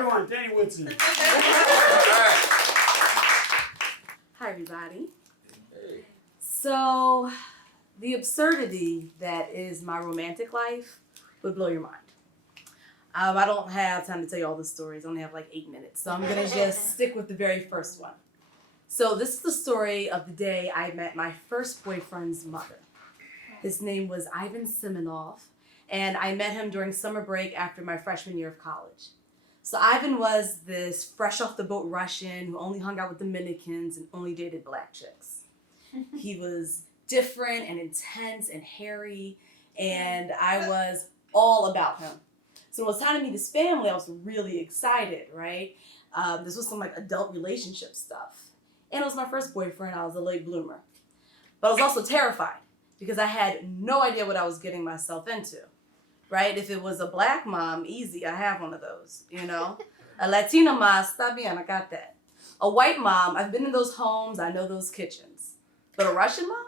everyone, Dani Woodson. Hi, everybody. So, the absurdity that is my romantic life would blow your mind. I don't have time to tell you all the stories. I only have like 8 minutes. So I'm going to just stick with the very first one. So this is the story of the day I met my first boyfriend's mother. His name was Ivan Simonov, and I met him during summer break after my freshman year of college. So Ivan was this fresh off the boat Russian who only hung out with Dominicans and only dated black chicks. He was different and intense and hairy, and I was all about him. So when it was time to meet his family, I was really excited, right? This was some like adult relationship stuff. And it was my first boyfriend. I was a late bloomer. But I was also terrified because I had no idea what I was getting myself into, right? If it was a black mom, easy, I have one of those, you know? A Latina ma, está bien, I got that. A white mom, I've been in those homes, I know those kitchens. But a Russian mom?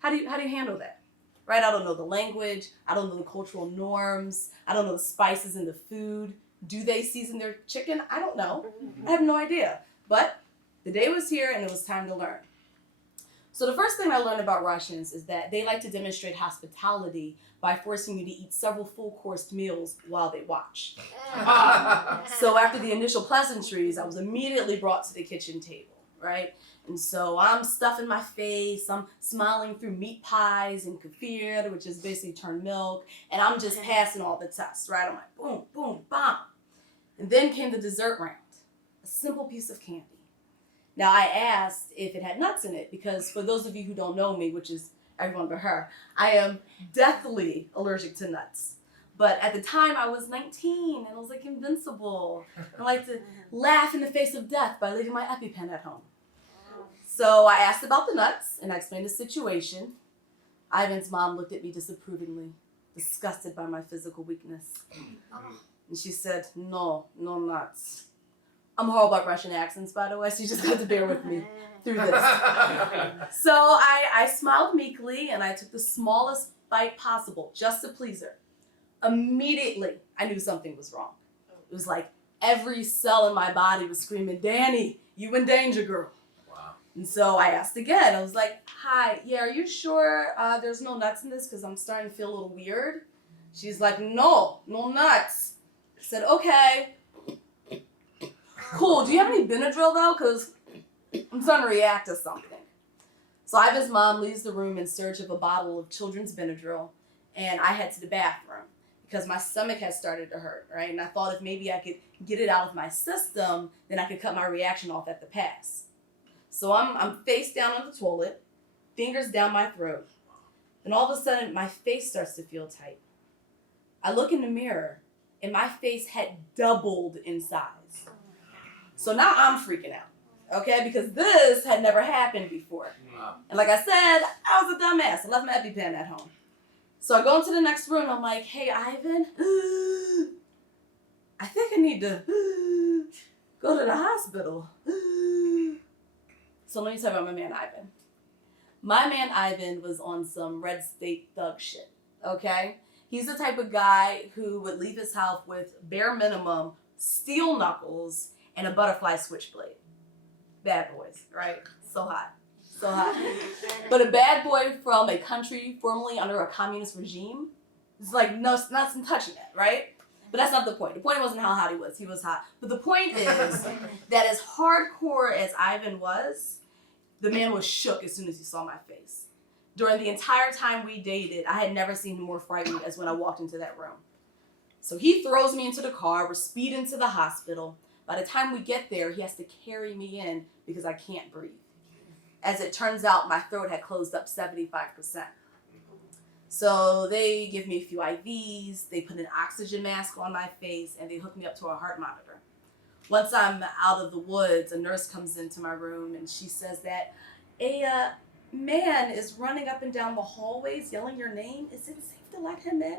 How do you handle that? Right? I don't know the language. I don't know the cultural norms. I don't know the spices in the food. Do they season their chicken? I don't know. I have no idea. But the day was here and it was time to learn. So the first thing I learned about Russians is that they like to demonstrate hospitality by forcing you to eat several full-course meals while they watch. So after the initial pleasantries, I was immediately brought to the kitchen table, right? And so I'm stuffing my face, I'm smiling through meat pies and kefir, which is basically turned milk, and I'm just passing all the tests, right? I'm like, boom, boom, bam. And then came the dessert round, a simple piece of candy. Now I asked if it had nuts in it, because for those of you who don't know me, which is everyone but her, I am deathly allergic to nuts. But at the time I was 19 and I was like invincible. I like to laugh in the face of death by leaving my EpiPen at home. So I asked about the nuts, and I explained the situation. Ivan's mom looked at me disapprovingly, disgusted by my physical weakness. And she said, no nuts. I'm horrible at Russian accents, by the way, so you just have to bear with me through this. So I smiled meekly, and I took the smallest bite possible, just to please her. Immediately, I knew something was wrong. It was like every cell in my body was screaming, Dani, you in danger, girl. And so I asked again. I was like, hi, yeah, are you sure there's no nuts in this? Because I'm starting to feel a little weird. She's like, no nuts. I said, okay. Cool, do you have any Benadryl though? Because I'm starting to react to something. So Ivan's mom leaves the room in search of a bottle of children's Benadryl. And I head to the bathroom because my stomach had started to hurt, right? And I thought if maybe I could get it out of my system, then I could cut my reaction off at the pass. So I'm face down on the toilet, fingers down my throat. And all of a sudden, my face starts to feel tight. I look in the mirror, and my face had doubled in size. So now I'm freaking out, okay? Because this had never happened before. And like I said, I was a dumbass. I left my EpiPen at home. So I go into the next room, and I'm like, hey, Ivan, I think I need to go to the hospital. So let me tell you about my man Ivan. My man Ivan was on some red state thug shit, okay? He's the type of guy who would leave his house with bare minimum steel knuckles and a butterfly switchblade. Bad boys, right? So hot. So hot. But a bad boy from a country formerly under a communist regime is like, no, not touching that, right? But that's not the point. The point wasn't how hot he was. He was hot. But the point is that as hardcore as Ivan was, the man was shook as soon as he saw my face. During the entire time we dated, I had never seen him more frightened as when I walked into that room. So he throws me into the car. We're speeding to the hospital. By the time we get there, he has to carry me in because I can't breathe. As it turns out, my throat had closed up 75%. So they give me a few IVs, they put an oxygen mask on my face, and they hook me up to a heart monitor. Once I'm out of the woods, a nurse comes into my room and she says that a man is running up and down the hallways yelling your name. Is it safe to let him in?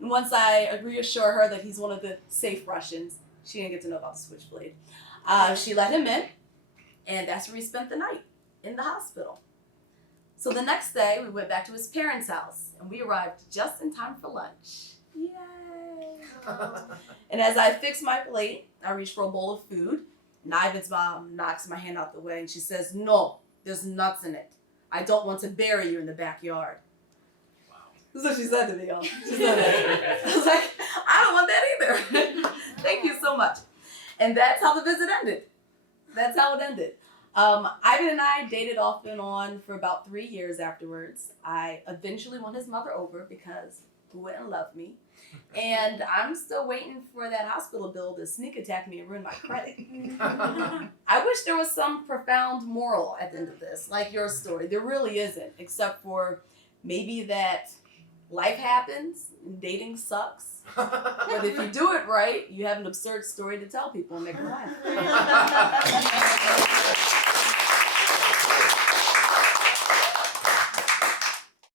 And once I reassure her that he's one of the safe Russians, she didn't get to know about the switchblade. She let him in, and that's where we spent the night, in the hospital. So the next day, we went back to his parents' house, and we arrived just in time for lunch. Yay! And as I fix my plate, I reach for a bowl of food. Niven's mom knocks my hand out the way and she says, "No, there's nuts in it. I don't want to bury you in the backyard." Wow. That's what she said to me, y'all. She said that. I was like, I don't want that either. Thank you so much. And that's how the visit ended. That's how it ended. Ivan and I dated off and on for about 3 years afterwards. I eventually won his mother over because who wouldn't love me? And I'm still waiting for that hospital bill to sneak attack me and ruin my credit. I wish there was some profound moral at the end of this, like your story. There really isn't, except for maybe that life happens and dating sucks. But if you do it right, you have an absurd story to tell people and make them laugh.